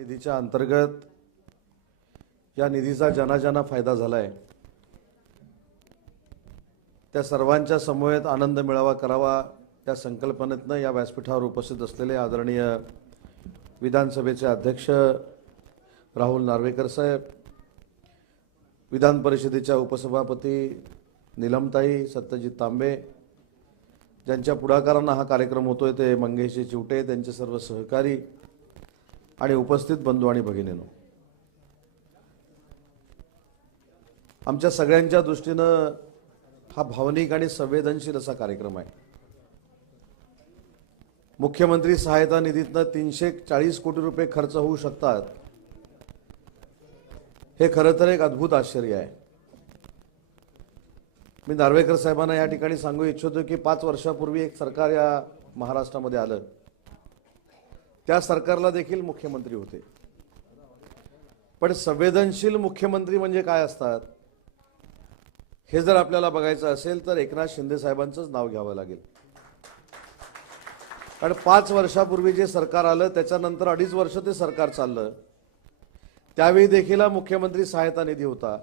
निधीच्या अंतर्गत या निधीचा ज्यांना ज्यांना फायदा झाला आहे त्या सर्वांच्या समवेत आनंद मिळावा करावा या संकल्पनेतनं या व्यासपीठावर उपस्थित असलेले आदरणीय विधानसभेचे अध्यक्ष राहुल नार्वेकर साहेब विधान परिषदेच्या उपसभापती निलमताई सत्यजित तांबे ज्यांच्या पुढाकारानं हा कार्यक्रम होतोय ते मंगेशजी चिवटे त्यांचे सर्व सहकारी आणि उपस्थित बंधू आणि भगिनीनो. आमच्या सगळ्यांच्या दृष्टीनं हा भावनिक आणि संवेदनशील असा कार्यक्रम आहे. मुख्यमंत्री सहायता निधीतनं तीनशे चाळीस कोटी रुपये खर्च होऊ शकतात. हे खरं तर एक अद्भुत आश्चर्य आहे. मी नार्वेकर साहेबांना या ठिकाणी सांगू इच्छितो की पाच वर्षापूर्वी एक सरकार या महाराष्ट्रामध्ये आलं. त्या सरकारला देखील मुख्यमंत्री होते. पण संवेदनशील मुख्यमंत्री म्हणजे काय असतात? हे जर आपल्याला बघायचं असेल तर एकनाथ शिंदे साहेबांचंच नाव घ्यावं लागेल. कारण पाच वर्षापूर्वी जे सरकार आलं त्याच्यानंतर अडीच वर्ष ते सरकार चाललं. त्यावेळी देखील हा मुख्यमंत्री सहायता निधी होता.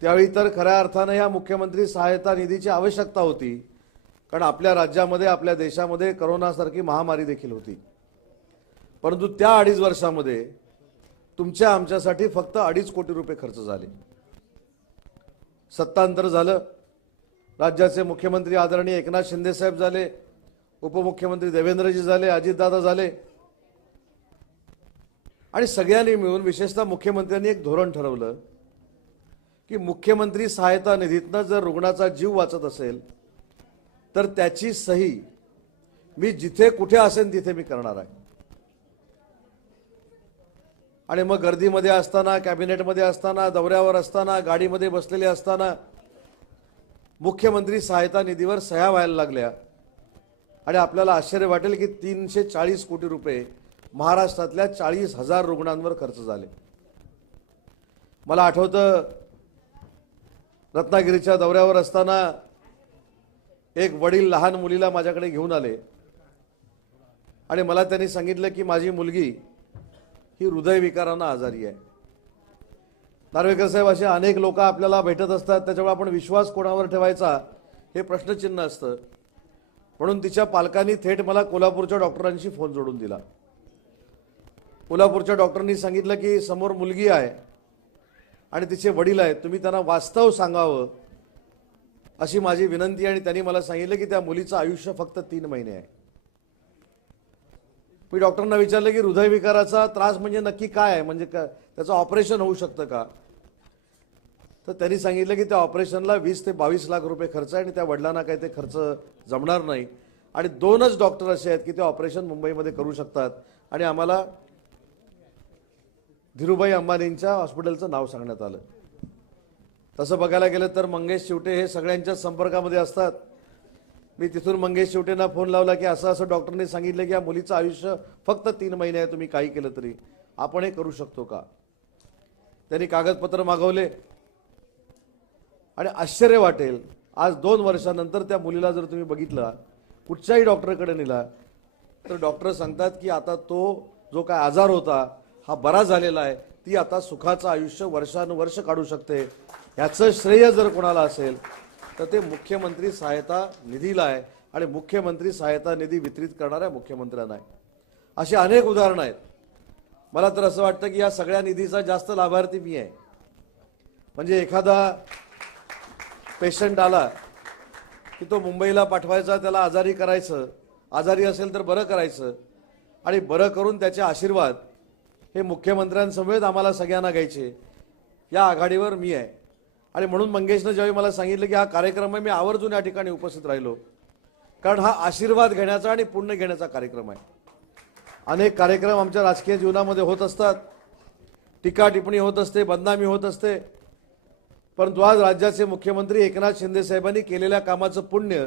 त्यावेळी तर खऱ्या अर्थानं ह्या मुख्यमंत्री सहायता निधीची आवश्यकता होती. कारण आपल्या राज्यामध्ये आपल्या देशामध्ये करोनासारखी महामारी देखील होती. परंतु त्या अडीच वर्षामध्ये तुमच्या आमच्यासाठी फक्त अडीच कोटी रुपये खर्च झाले. सत्तांतर झालं. राज्याचे मुख्यमंत्री आदरणीय एकनाथ शिंदेसाहेब झाले उपमुख्यमंत्री देवेंद्रजी झाले अजितदादा झाले. आणि सगळ्यांनी मिळून विशेषतः मुख्यमंत्र्यांनी एक धोरण ठरवलं की मुख्यमंत्री सहायता निधीतनं जर रुग्णाचा जीव वाचत असेल तर त्याची सही मी जिथे कुठे असेल तिथे मी करणार आहे. आणि मग गर्दीमध्ये असताना कॅबिनेटमध्ये असताना दौऱ्यावर असताना गाडीमध्ये बसलेले असताना मुख्यमंत्री सहायता निधीवर सह्या व्हायला लागल्या. आणि आपल्याला आश्चर्य वाटेल की तीनशे चाळीस कोटी रुपये महाराष्ट्रातल्या चाळीस हजार रुग्णांवर खर्च झाले. मला आठवतं रत्नागिरीच्या दौऱ्यावर असताना एक वडील लहान मुलीला माझ्याकडे घेऊन आले. आणि मला त्यांनी सांगितलं की माझी मुलगी ही हृदयविकारानं आजारी आहे. नार्वेकर साहेब असे अनेक लोक आपल्याला भेटत असतात त्याच्यामुळे आपण विश्वास कोणावर ठेवायचा हे प्रश्नचिन्ह असतं. म्हणून तिच्या पालकांनी थेट मला कोल्हापूरच्या डॉक्टरांशी फोन जोडून दिला. कोल्हापूरच्या डॉक्टरांनी सांगितलं की समोर मुलगी आहे आणि तिचे वडील आहेत तुम्ही त्यांना वास्तव सांगावं अशी माझी विनंती आणि त्यांनी मला सांगितलं की त्या मुलीचं आयुष्य फक्त तीन महिने आहे. मी डॉक्टरांना विचारलं की हृदयविकाराचा त्रास म्हणजे नक्की काय आहे? म्हणजे का त्याचं ऑपरेशन होऊ शकतं का? तर त्यांनी सांगितलं की त्या ऑपरेशनला वीस ते बावीस लाख रुपये खर्च आहे आणि त्या वडिलांना काही ते खर्च जमणार नाही. आणि दोनच डॉक्टर असे आहेत की ते ऑपरेशन मुंबईमध्ये करू शकतात. आणि आम्हाला धीरूभाई अंबानींच्या हॉस्पिटलचं नाव सांगण्यात आलं. तसं बघायला गेलं तर मंगेश शिवटे हे सगळ्यांच्याच संपर्कामध्ये असतात. मी तिथून मंगेश शेवटेंना फोन लावला की असं असं डॉक्टरने सांगितलं की या मुलीचं आयुष्य फक्त तीन महिने आहे तुम्ही काही केलं तरी. आपण हे करू शकतो का? त्यांनी कागदपत्र मागवले. आणि आश्चर्य वाटेल आज दोन वर्षानंतर त्या मुलीला जर तुम्ही बघितला कुठच्याही डॉक्टरकडे नेला तर डॉक्टर सांगतात की आता तो जो काय आजार होता हा बरा झालेला आहे ती आता सुखाचं आयुष्य वर्षानुवर्ष काढू शकते. ह्याचं श्रेय जर कोणाला असेल तर ते मुख्यमंत्री सहायता निधीला आहे आणि मुख्यमंत्री सहायता निधी वितरित करणाऱ्या मुख्यमंत्र्यांना आहे. अशी अनेक उदाहरणं आहेत. मला तर असं वाटतं की या सगळ्या निधीचा जास्त लाभार्थी मी आहे. म्हणजे एखादा पेशंट आला की तो मुंबईला पाठवायचा त्याला आजारी करायचं आजारी असेल तर बरं करायचं आणि बरं करून त्याचे आशीर्वाद हे मुख्यमंत्र्यांसमवेत आम्हाला सगळ्यांना घ्यायचे या आघाडीवर मी आहे. आणि म्हणून मंगेशनं ज्यावेळी मला सांगितलं की हा कार्यक्रम आहे मी आवर्जून या ठिकाणी उपस्थित राहिलो. कारण हा आशीर्वाद घेण्याचा आणि पुण्य घेण्याचा कार्यक्रम आहे. अनेक कार्यक्रम आमच्या राजकीय जीवनामध्ये होत असतात. टीका टिप्पणी होत असते बदनामी होत असते. परंतु आज राज्याचे मुख्यमंत्री एकनाथ शिंदे साहेबांनी केलेल्या कामाचं पुण्य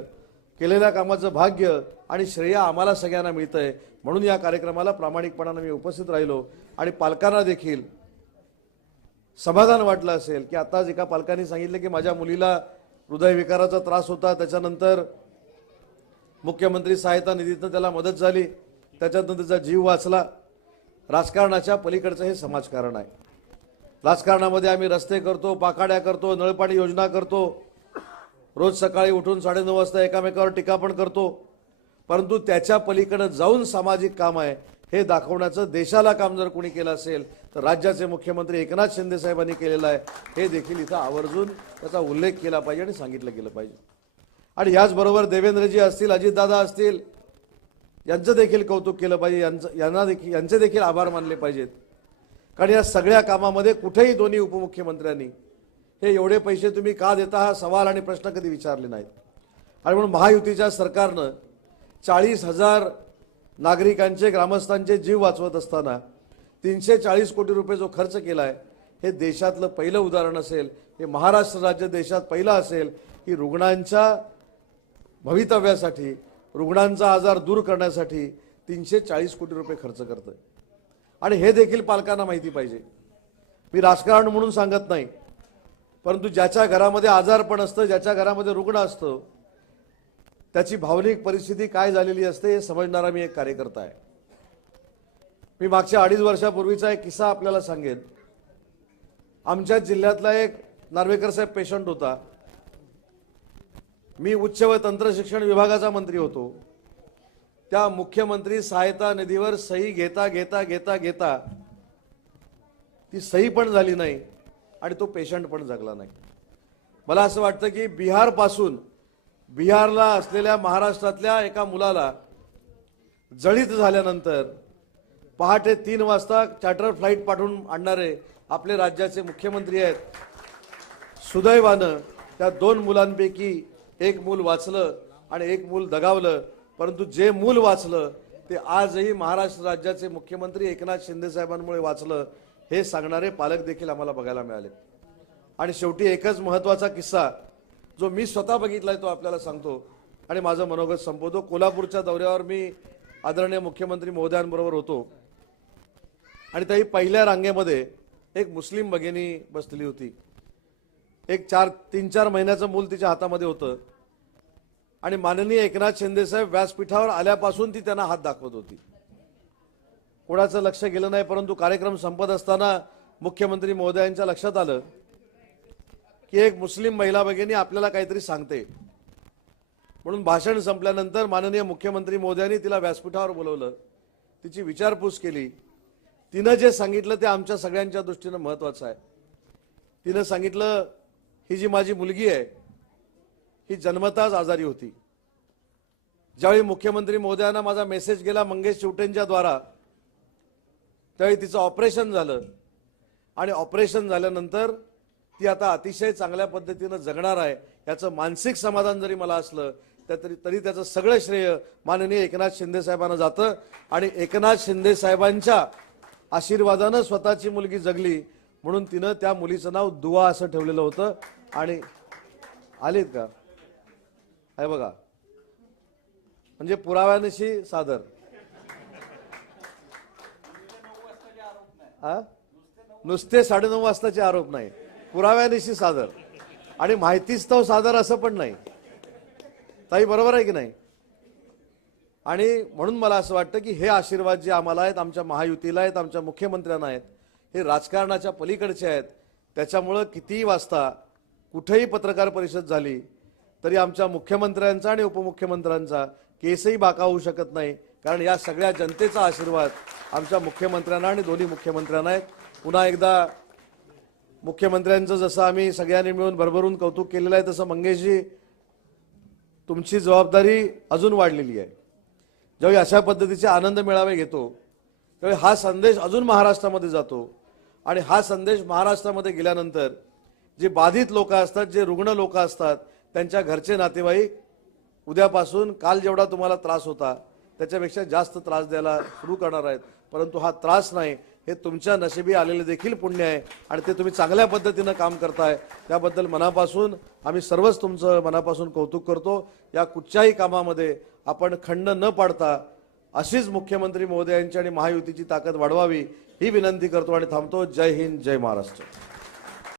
केलेल्या कामाचं भाग्य आणि श्रेय आम्हाला सगळ्यांना मिळतंय. म्हणून या कार्यक्रमाला प्रामाणिकपणानं मी उपस्थित राहिलो. आणि पालकांना देखील समाधान वाटलं असेल की आताच एका पालकांनी सांगितलं की माझ्या मुलीला हृदयविकाराचा त्रास होता त्याच्यानंतर मुख्यमंत्री सहायता निधीतनं त्याला मदत झाली त्याच्यातनं त्याचा जीव वाचला. राजकारणाच्या पलीकडचं हे समाजकारण आहे. राजकारणामध्ये आम्ही रस्ते करतो पाकाड्या करतो नळपाणी योजना करतो. रोज सकाळी उठून साडेनऊ वाजता एकामेकावर टीका पण करतो. परंतु त्याच्या पलीकडं जाऊन सामाजिक काम आहे. हे दाखवण्याचं देशाला काम जर कोणी केलं असेल तर राज्याचे मुख्यमंत्री एकनाथ शिंदे साहेबांनी केलेलं आहे. हे देखील इथं आवर्जून त्याचा उल्लेख केला पाहिजे आणि सांगितलं गेलं पाहिजे. आणि याचबरोबर देवेंद्रजी असतील अजितदादा असतील यांचं देखील कौतुक केलं पाहिजे. यांचं यांना देखील यांचे देखील आभार मानले पाहिजेत. कारण या सगळ्या कामामध्ये कुठेही दोन्ही उपमुख्यमंत्र्यांनी हे एवढे पैसे तुम्ही का देता हा सवाल आणि प्रश्न कधी विचारले नाहीत. आणि म्हणून महायुतीच्या सरकारनं चाळीस हजार नागरिकांचे ग्रामस्थांचे जीव वाचवत असताना तीनशे चाळीस कोटी रुपये जो खर्च केला आहे हे देशातलं पहिलं उदाहरण असेल हे महाराष्ट्र राज्य देशात पहिलं असेल की रुग्णांच्या भवितव्यासाठी रुग्णांचा आजार दूर करण्यासाठी तीनशे चाळीस कोटी रुपये खर्च करतं आणि हे देखील पालकांना माहिती पाहिजे. मी राजकारण म्हणून सांगत नाही परंतु ज्याच्या घरामध्ये आजारपण असतं ज्याच्या घरामध्ये रुग्ण असतं त्याची भावनिक परिस्थिती काय झालेली असते हे समजणारा मी एक कार्यकर्ता आहे. मी मागच्या अडीच वर्षापूर्वीचा एक किस्सा आपल्याला सांगेन. आमच्या जिल्ह्यातला एक नार्वेकर साहेब पेशंट होता. मी उच्च व तंत्र शिक्षण विभागाचा मंत्री होतो. त्या मुख्यमंत्री सहायता निधीवर सही घेता घेता घेता घेता ती सही पण झाली नाही आणि तो पेशंट पण जगला नाही. मला असं वाटतं की बिहारपासून बिहारला असलेल्या महाराष्ट्रातल्या एका मुलाला जळीत झाल्यानंतर पहाटे तीन वाजता चार्टर फ्लाईट पाठवून आणणारे आपले राज्याचे मुख्यमंत्री आहेत. सुदैवानं त्या दोन मुलांपैकी एक मूल वाचलं आणि एक मूल दगावलं. परंतु जे मूल वाचलं ते आजही महाराष्ट्र राज्याचे मुख्यमंत्री एकनाथ शिंदे साहेबांमुळे वाचलं हे सांगणारे पालक देखील आम्हाला बघायला मिळाले. आणि शेवटी एकच महत्त्वाचा किस्सा जो मी स्वतः बघितला आहे तो आपल्याला सांगतो. आणि माझं मनोगत संपवतो. कोल्हापूरच्या दौऱ्यावर मी आदरणीय मुख्यमंत्री महोदयांबरोबर होतो. आणि त्याही पहिल्या रांगेमध्ये एक मुस्लिम भगिनी बसलेली होती. एक चार तीन चार महिन्याचं मूल तिच्या हातामध्ये होतं. आणि माननीय एकनाथ शिंदेसाहेब व्यासपीठावर आल्यापासून ती त्यांना हात दाखवत होती. कोणाचं लक्ष गेलं नाही परंतु कार्यक्रम संपत असताना मुख्यमंत्री महोदयांच्या लक्षात आलं. की एक मुस्लिम महिला भगिनी आपल्याला काहीतरी सांगते. म्हणून भाषण संपल्यानंतर माननीय मुख्यमंत्री महोदयांनी तिला व्यासपीठावर बोलवलं. तिची विचारपूस केली. तिनं जे सांगितलं ते आमच्या सगळ्यांच्या दृष्टीनं महत्त्वाचं आहे. तिनं सांगितलं ही जी माझी मुलगी आहे ही जन्मताच आजारी होती. ज्यावेळी मुख्यमंत्री महोदयांना माझा मेसेज गेला मंगेश चिवटेंच्या द्वारा त्यावेळी तिचं ऑपरेशन झालं. आणि ऑपरेशन झाल्यानंतर ती आता अतिशय चांगल्या पद्धतीनं जगणार आहे याचं मानसिक समाधान जरी मला असलं त्या तरी तरी त्याचं सगळं श्रेय माननीय एकनाथ शिंदे साहेबांना जातं. आणि एकनाथ शिंदे साहेबांच्या आशीर्वादानं स्वतःची मुलगी जगली म्हणून तिनं त्या मुलीचं नाव दुवा असं ठेवलेलं होतं. आणि आलीत का? आहे बघा. म्हणजे पुराव्यानिशी सादर. नुसते साडेनऊ वाजताचे आरोप नाही. पुराव्यानिशी सादर. आणि माहितीस्तव सादर असं पण नाही. ताई बरोबर आहे की नाही? आणि म्हणून मला असं वाटतं की हे आशीर्वाद जे आम्हाला आहेत आमच्या महायुतीला आहेत आमच्या मुख्यमंत्र्यांना आहेत हे राजकारणाच्या पलीकडचे आहेत. त्याच्यामुळं कितीही वाजता कुठेही पत्रकार परिषद झाली तरी आमच्या मुख्यमंत्र्यांचा आणि उपमुख्यमंत्र्यांचा केसही बाका होऊ शकत नाही. कारण या सगळ्या जनतेचा आशीर्वाद आमच्या मुख्यमंत्र्यांना आणि दोन्ही मुख्यमंत्र्यांना आहेत. पुन्हा एकदा मुख्यमंत्र्यांचं जसं आम्ही सगळ्यांनी मिळून भरभरून कौतुक केलेलं आहे तसं मंगेशजी तुमची जबाबदारी अजून वाढलेली आहे. ज्यावेळी अशा पद्धतीचे आनंद मेळावे घेतो त्यावेळी हा संदेश अजून महाराष्ट्रामध्ये जातो. आणि हा संदेश महाराष्ट्रामध्ये गेल्यानंतर जे बाधित लोक असतात जे रुग्ण लोक असतात त्यांच्या घरचे नातेवाईक उद्यापासून काल जेवढा तुम्हाला त्रास होता त्याच्यापेक्षा जास्त त्रास द्यायला सुरू करणार आहेत. परंतु हा त्रास नाही हे तुमच्या नशिबी आलेले देखील पुण्य आहे आणि ते तुम्ही चांगल्या पद्धतीनं काम करताय. त्याबद्दल मनापासून आम्ही सर्वच तुमचं मनापासून कौतुक करतो. या कुठच्याही कामामध्ये आपण खंड न पाडता अशीच मुख्यमंत्री महोदयांची आणि महायुतीची ताकद वाढवावी ही विनंती करतो आणि थांबतो. जय हिंद जय महाराष्ट्र.